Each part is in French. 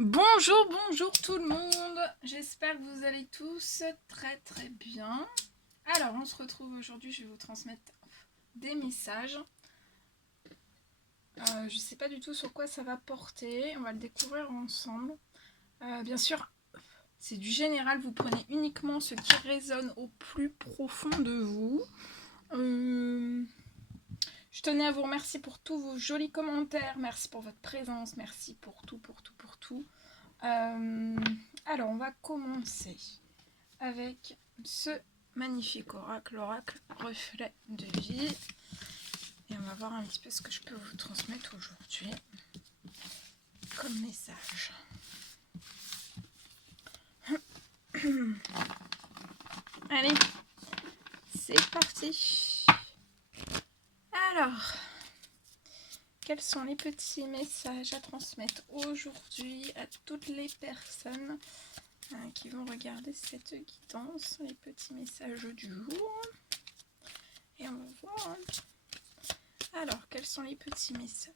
Bonjour tout le monde. J'espère que vous allez tous très bien. Alors, on se retrouve aujourd'hui, je vais vous transmettre des messages. Je ne sais pas du tout sur quoi ça va porter, on va le découvrir ensemble. Bien sûr, c'est du général, vous prenez uniquement ce qui résonne au plus profond de vous. Je tenais à vous remercier pour tous vos jolis commentaires, merci pour votre présence, merci pour tout. Alors, on va commencer avec ce magnifique oracle, l'oracle reflet de vie. Et on va voir un petit peu ce que je peux vous transmettre aujourd'hui comme message. Allez, c'est parti. Alors, quels sont les petits messages à transmettre aujourd'hui à toutes les personnes qui vont regarder cette guidance, les petits messages du jour. Et on va voir. Alors, quels sont les petits messages?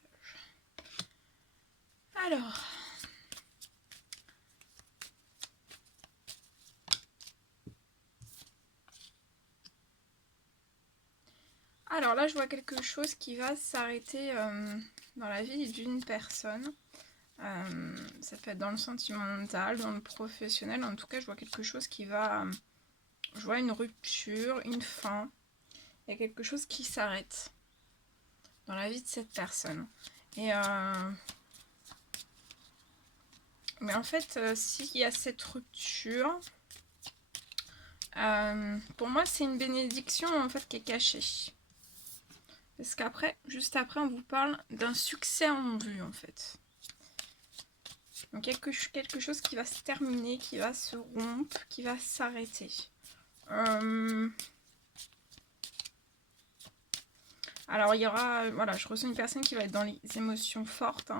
Alors là, je vois quelque chose qui va s'arrêter dans la vie d'une personne. Ça peut être dans le sentimental, dans le professionnel. En tout cas, je vois quelque chose qui va... Je vois une rupture, une fin. Il y a quelque chose qui s'arrête dans la vie de cette personne. Et mais en fait, s'il y a cette rupture, pour moi, c'est une bénédiction en fait qui est cachée. Parce qu'après, juste après, on vous parle d'un succès en vue en fait. Donc quelque chose qui va se terminer, qui va se rompre, qui va s'arrêter. Alors il y aura, voilà, je ressens une personne qui va être dans les émotions fortes.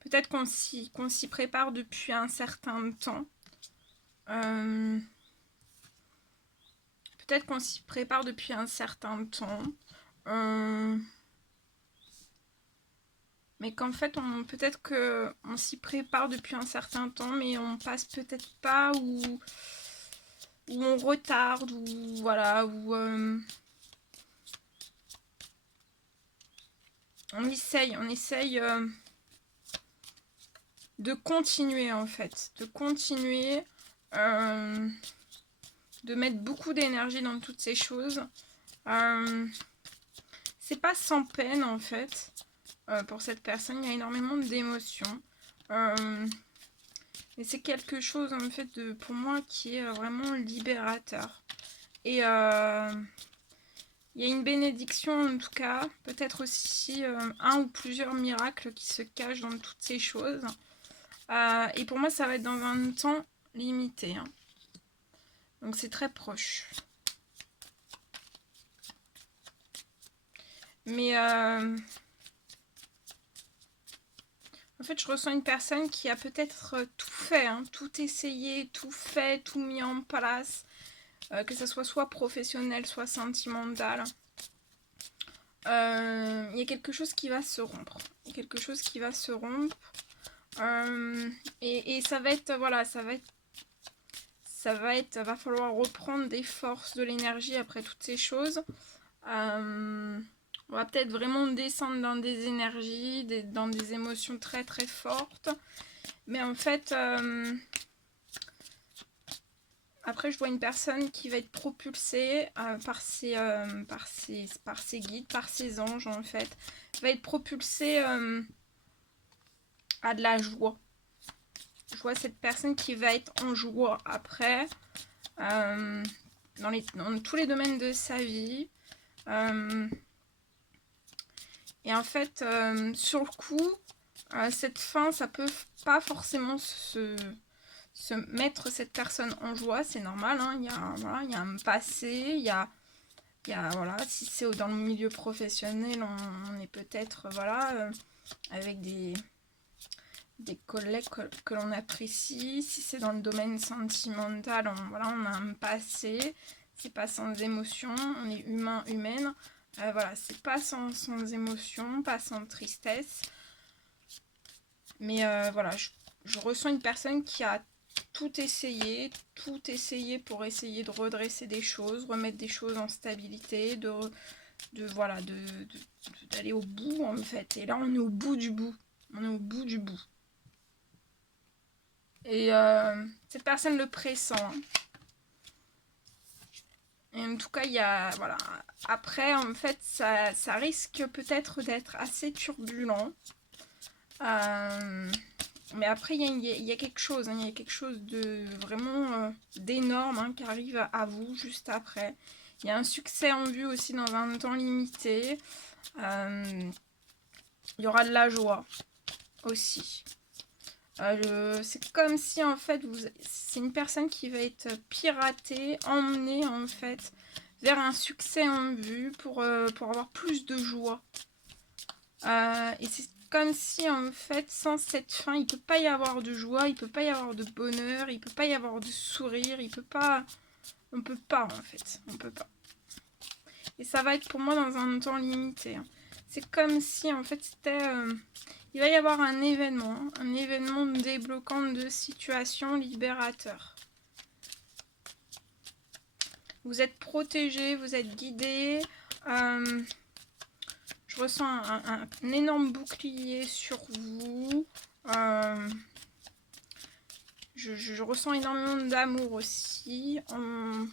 Peut-être qu'on s'y prépare depuis un certain temps. Peut-être qu'on s'y prépare depuis un certain temps. Mais qu'en fait, peut-être qu'on s'y prépare depuis un certain temps, mais on passe peut-être pas, ou on retarde, ou voilà, ou on essaye de continuer en fait, de continuer, de mettre beaucoup d'énergie dans toutes ces choses. C'est pas sans peine en fait. Pour cette personne, il y a énormément d'émotions. Et c'est quelque chose en fait pour moi qui est vraiment libérateur. Et il y a une bénédiction en tout cas, peut-être aussi un ou plusieurs miracles qui se cachent dans toutes ces choses. Et pour moi, ça va être dans un temps limité. Donc c'est très proche. Mais en fait, je ressens une personne qui a peut-être tout fait, tout essayé, tout fait, tout mis en place, que ce soit professionnel, soit sentimental. Il y a quelque chose qui va se rompre. Et ça va être, voilà, va falloir reprendre des forces, de l'énergie après toutes ces choses. On va peut-être vraiment descendre dans des énergies, dans des émotions très fortes. Mais en fait, après je vois une personne qui va être propulsée par ses guides, par ses anges en fait. Va être propulsée à de la joie. Je vois cette personne qui va être en joie après, dans tous les domaines de sa vie. Et en fait, sur le coup, cette fin, ça peut pas forcément se mettre cette personne en joie, c'est normal. Il y a un passé, il y a voilà, si c'est dans le milieu professionnel, on est peut-être avec des collègues que l'on apprécie. Si c'est dans le domaine sentimental, on a un passé, c'est pas sans émotion, on est humaine. Voilà, c'est pas sans émotion, pas sans tristesse. Mais voilà, je ressens une personne qui a tout essayé pour essayer de redresser des choses, remettre des choses en stabilité, voilà, d'aller au bout en fait. Et là, on est au bout du bout. On est au bout du bout. Et cette personne le pressent. Hein. Et en tout cas, il y a, voilà. Après, en fait, ça risque peut-être d'être assez turbulent. Mais après, il y a quelque chose, hein, il y a quelque chose de vraiment d'énorme hein, qui arrive à vous juste après. Il y a un succès en vue aussi dans un temps limité. Il y aura de la joie aussi. C'est comme si en fait, c'est une personne qui va être piratée, emmenée en fait vers un succès en vue pour avoir plus de joie. Et c'est comme si en fait sans cette fin il peut pas y avoir de joie, il peut pas y avoir de bonheur, il peut pas y avoir de sourire, on peut pas en fait, on peut pas. Et ça va être pour moi dans un temps limité. Hein. C'est comme si en fait c'était, il va y avoir un événement débloquant de situation libérateur. Vous êtes protégé, vous êtes guidé. Je ressens un énorme bouclier sur vous. Je ressens énormément d'amour aussi. Un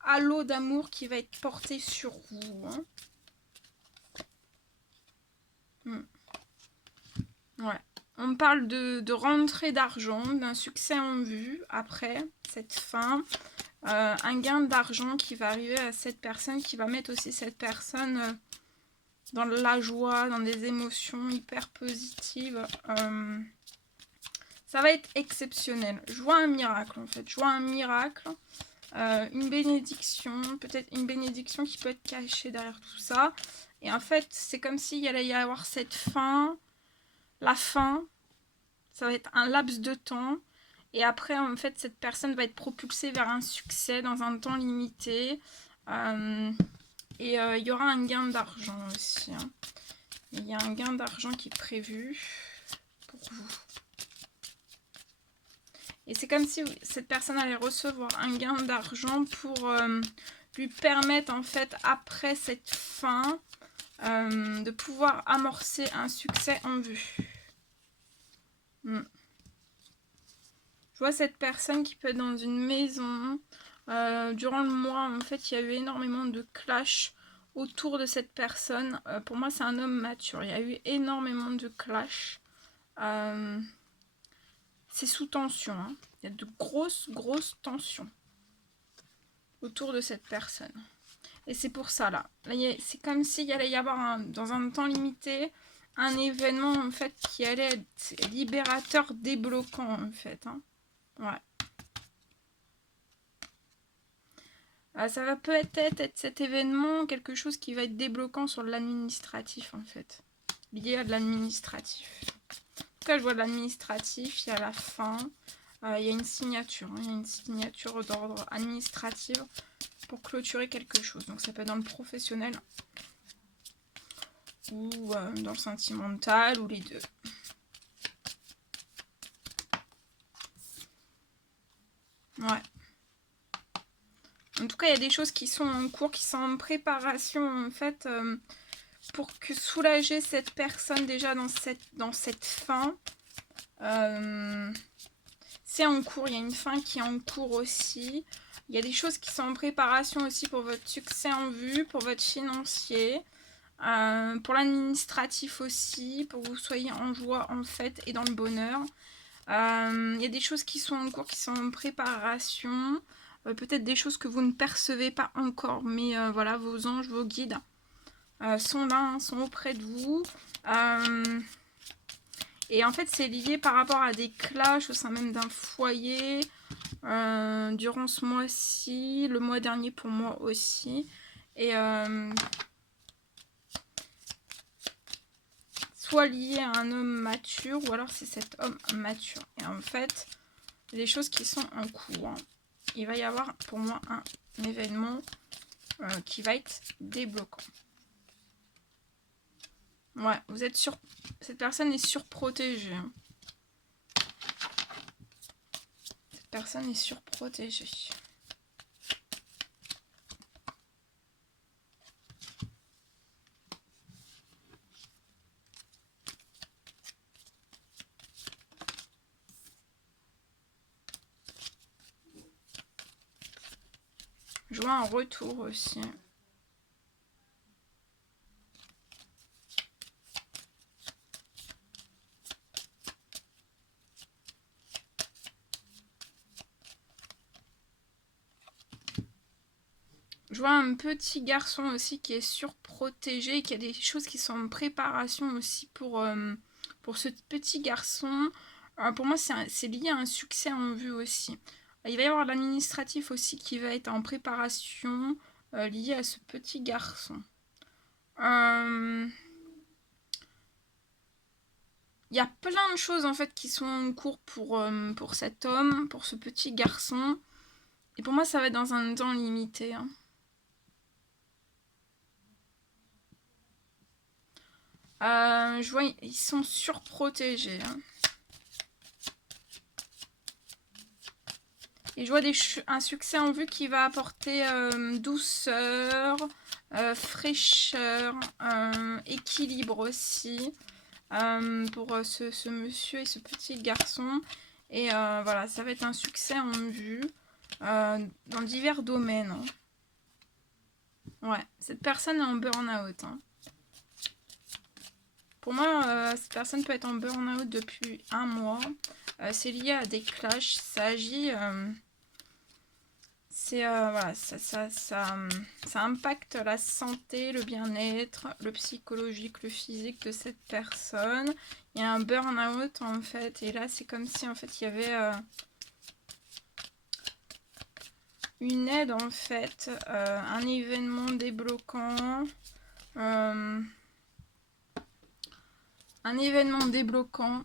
halo d'amour qui va être porté sur vous. Hein. Ouais. On me parle de rentrée d'argent, d'un succès en vue après cette fin. Un gain d'argent qui va arriver à cette personne, qui va mettre aussi cette personne dans la joie, dans des émotions hyper positives. Ça va être exceptionnel. Je vois un miracle en fait. Je vois un miracle. Une bénédiction. Peut-être une bénédiction qui peut être cachée derrière tout ça. Et en fait, c'est comme s'il allait y avoir cette fin. La fin. Ça va être un laps de temps. Et après, en fait, cette personne va être propulsée vers un succès dans un temps limité. Et il y aura un gain d'argent aussi. Hein. Il y a un gain d'argent qui est prévu pour vous. Et c'est comme si cette personne allait recevoir un gain d'argent pour lui permettre, en fait, après cette fin, de pouvoir amorcer un succès en vue. Je vois cette personne qui peut être dans une maison. Durant le mois, en fait, il y a eu énormément de clash autour de cette personne. Pour moi, c'est un homme mature. Il y a eu énormément de clash. C'est sous tension. Hein. Il y a de grosses tensions autour de cette personne. Et c'est pour ça, là c'est comme s'il allait y avoir, dans un temps limité, un événement, en fait, qui allait être libérateur, débloquant, en fait. Hein. Ouais. Ça va peut-être être cet événement, quelque chose qui va être débloquant sur l'administratif, en fait. Lié à de l'administratif. En tout cas, je vois de l'administratif, il y a la fin. Il y a une signature. Hein, il y a une signature d'ordre administratif pour clôturer quelque chose. Donc ça peut être dans le professionnel ou dans le sentimental ou les deux. Ouais. En tout cas, il y a des choses qui sont en cours, qui sont en préparation en fait pour que soulager cette personne déjà dans cette fin. C'est en cours, il y a une fin qui est en cours aussi. Il y a des choses qui sont en préparation aussi pour votre succès en vue, pour votre financier, pour l'administratif aussi, pour que vous soyez en joie en fait et dans le bonheur. Il y a des choses qui sont en cours, qui sont en préparation. Peut-être des choses que vous ne percevez pas encore, mais voilà, vos anges, vos guides sont là, hein, sont auprès de vous. Et en fait, c'est lié par rapport à des clashs au sein même d'un foyer. Durant ce mois-ci, le mois dernier pour moi aussi. Et soit lié à un homme mature, ou alors c'est cet homme mature. Et en fait, les choses qui sont en cours. Hein. Il va y avoir pour moi un événement qui va être débloquant. Ouais, vous êtes sur... Cette personne est surprotégée. Hein. Cette personne est surprotégée. Je vois un retour aussi. Je vois un petit garçon aussi qui est surprotégé, qui a des choses qui sont en préparation aussi pour ce petit garçon. Pour moi, c'est lié à un succès en vue aussi. Il va y avoir l'administratif aussi qui va être en préparation lié à ce petit garçon. Il y a plein de choses en fait qui sont en cours pour cet homme, pour ce petit garçon. Et pour moi, ça va être dans un temps limité. Hein. Je vois, ils sont surprotégés. Hein. Et je vois un succès en vue qui va apporter douceur, fraîcheur, équilibre aussi pour ce monsieur et ce petit garçon. Et voilà, ça va être un succès en vue dans divers domaines. Hein. Ouais, cette personne est en burn-out. Hein. Pour moi, cette personne peut être en burn-out depuis un mois. C'est lié à des clashs. Ça agit... voilà, ça impacte la santé, le bien-être, le psychologique, le physique de cette personne. Il y a un burn-out en fait. Et là, c'est comme si en fait il y avait une aide en fait, un événement débloquant. Un événement débloquant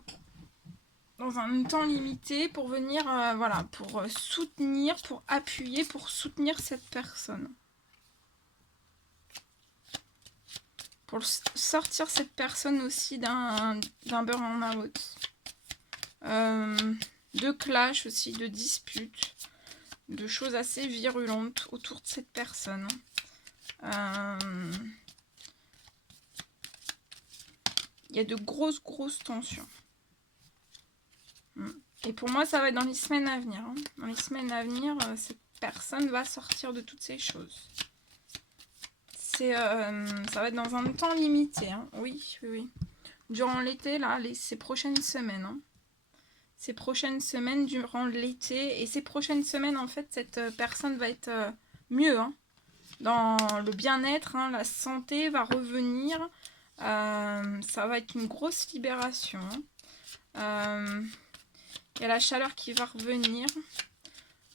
dans un temps limité pour venir, voilà, pour soutenir, pour appuyer, pour soutenir cette personne. Pour sortir cette personne aussi d'un burn-out. De clash aussi, de disputes, de choses assez virulentes autour de cette personne. Il y a de grosses tensions. Et pour moi, ça va être dans les semaines à venir. Hein. Dans les semaines à venir, cette personne va sortir de toutes ces choses. Ça va être dans un temps limité. Hein. Oui. Durant l'été, là, ces prochaines semaines. Hein. Ces prochaines semaines durant l'été. Et ces prochaines semaines, en fait, cette personne va être mieux. Hein. Dans le bien-être, hein, la santé va revenir. Ça va être une grosse libération. Il y a la chaleur qui va revenir.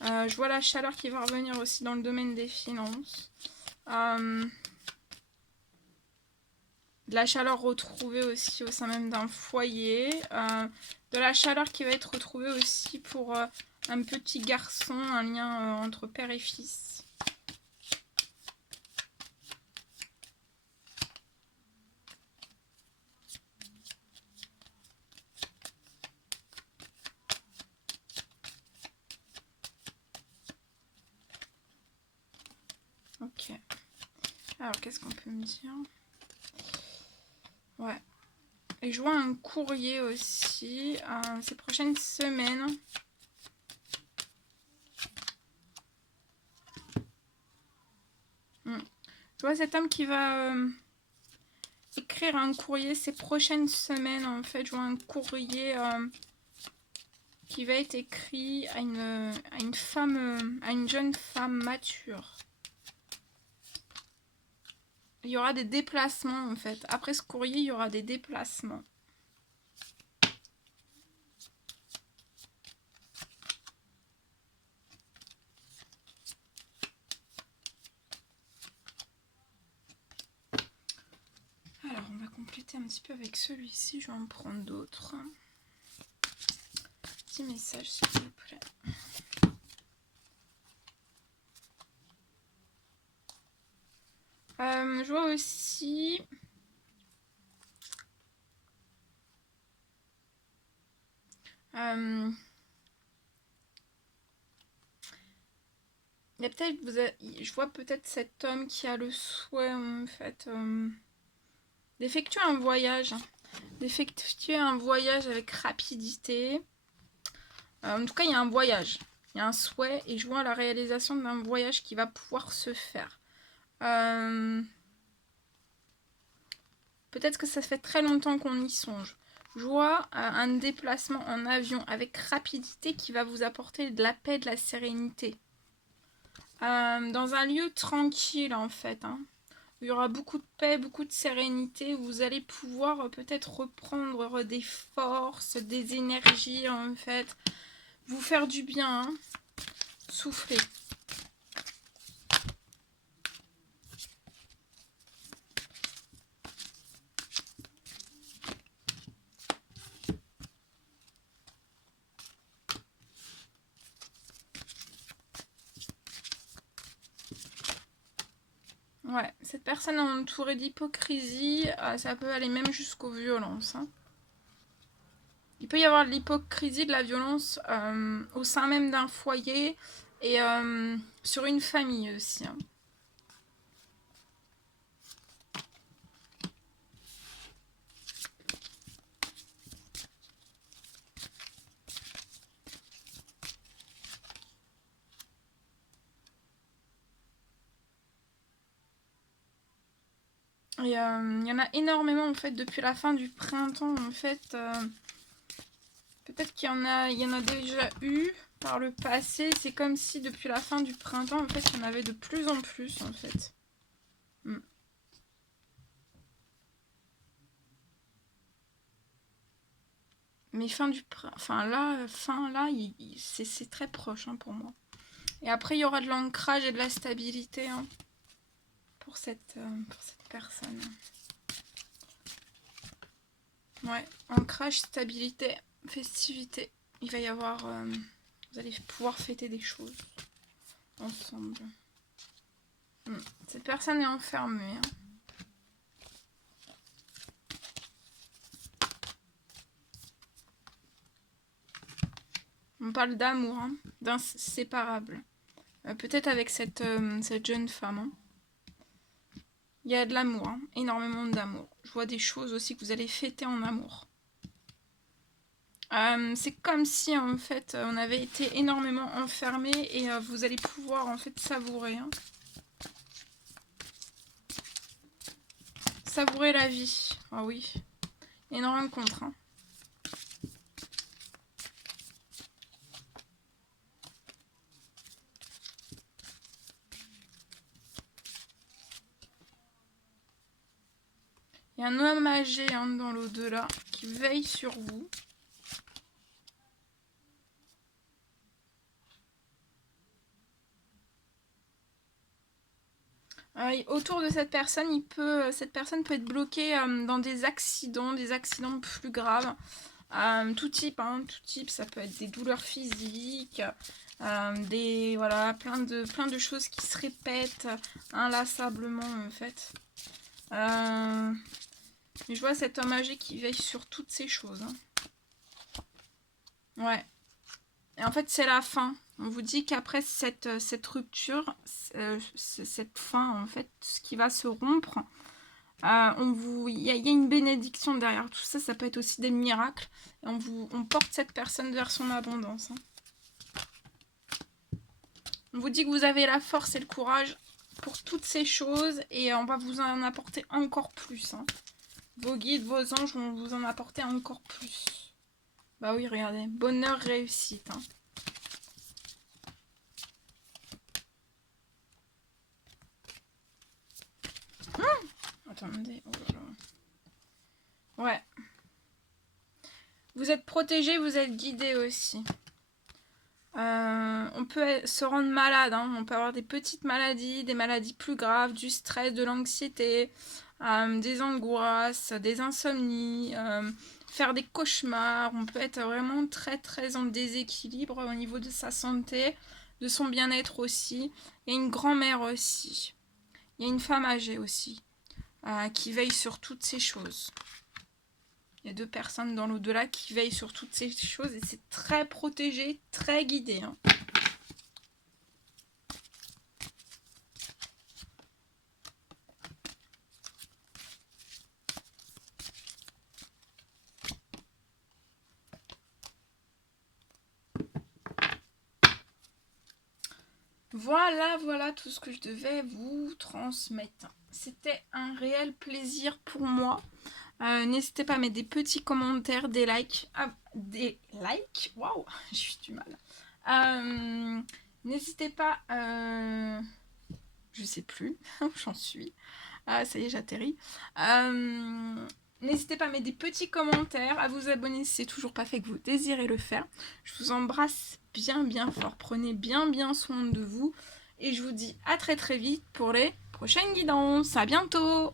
Je vois la chaleur qui va revenir aussi dans le domaine des finances. De la chaleur retrouvée aussi au sein même d'un foyer. De la chaleur qui va être retrouvée aussi pour un petit garçon, un lien entre père et fils. Ok. Alors, qu'est-ce qu'on peut me dire? Ouais. Et je vois un courrier aussi ces prochaines semaines. Je vois cet homme qui va écrire un courrier ces prochaines semaines. En fait, je vois un courrier qui va être écrit à une femme, à une jeune femme mature. Il y aura des déplacements en fait. Après ce courrier, il y aura des déplacements. Alors, on va compléter un petit peu avec celui-ci. Je vais en prendre d'autres. Petit message, s'il vous plaît. Je vois aussi Euh, il y a peut-être, je vois peut-être cet homme qui a le souhait en fait d'effectuer un voyage. D'effectuer un voyage avec rapidité. En tout cas, il y a un voyage. Il y a un souhait et je vois la réalisation d'un voyage qui va pouvoir se faire. Peut-être que ça fait très longtemps qu'on y songe. Je vois un déplacement en avion avec rapidité qui va vous apporter de la paix, de la sérénité. Dans un lieu tranquille en fait. Il y aura beaucoup de paix, beaucoup de sérénité. Où vous allez pouvoir peut-être reprendre des forces, des énergies en fait. Vous faire du bien. Souffler. Ouais, cette personne est entourée d'hypocrisie, ça peut aller même jusqu'aux violences. Il peut y avoir de l'hypocrisie, de la violence au sein même d'un foyer et sur une famille aussi. Et il y en a énormément en fait depuis la fin du printemps en fait. Peut-être il y en a déjà eu par le passé. C'est comme si depuis la fin du printemps en fait il y en avait de plus en plus en fait. Mais fin là, c'est très proche pour moi. Et après, il y aura de l'ancrage et de la stabilité pour cette personne. Ouais, ancrage, stabilité, festivité. Il va y avoir... vous allez pouvoir fêter des choses ensemble. Cette personne est enfermée. On parle d'amour, d'inséparable. Peut-être avec cette jeune femme. Il y a de l'amour, énormément d'amour. Je vois des choses aussi que vous allez fêter en amour. C'est comme si en fait on avait été énormément enfermé et vous allez pouvoir en fait savourer. Savourer la vie. Ah oui. Il y a une rencontre. Il y a un homme âgé dans l'au-delà qui veille sur vous. Autour de cette personne, cette personne peut être bloquée dans des accidents plus graves. Tout type, ça peut être des douleurs physiques, plein de choses qui se répètent inlassablement en fait. Mais je vois cet homme âgé qui veille sur toutes ces choses. Ouais. Et en fait, c'est la fin. On vous dit qu'après cette rupture, cette fin, en fait, ce qui va se rompre, il y a une bénédiction derrière tout ça. Ça peut être aussi des miracles. Et on porte cette personne vers son abondance. On vous dit que vous avez la force et le courage pour toutes ces choses. Et on va vous en apporter encore plus. Vos guides, vos anges vont vous en apporter encore plus. Bah oui, regardez. Bonheur, réussite. Attendez. Oh là là. Ouais. Vous êtes protégé, vous êtes guidé aussi. On peut se rendre malade. On peut avoir des petites maladies, des maladies plus graves, du stress, de l'anxiété, des angoisses, des insomnies, faire des cauchemars. On peut être vraiment très très en déséquilibre au niveau de sa santé, de son bien-être aussi. Il y a une grand-mère aussi. Il y a une femme âgée aussi qui veille sur toutes ces choses. Il y a 2 personnes dans l'au-delà qui veillent sur toutes ces choses et c'est très protégé, très guidé. Hein. Voilà tout ce que je devais vous transmettre. C'était un réel plaisir pour moi. N'hésitez pas à mettre des petits commentaires, des likes. Ah, des likes? Waouh, j'ai du mal. N'hésitez pas... je sais plus où j'en suis. Ah, ça y est, j'atterris. N'hésitez pas à mettre des petits commentaires, à vous abonner si c'est toujours pas fait que vous désirez le faire. Je vous embrasse bien fort. Prenez bien soin de vous. Et je vous dis à très vite pour les prochaines guidances. À bientôt!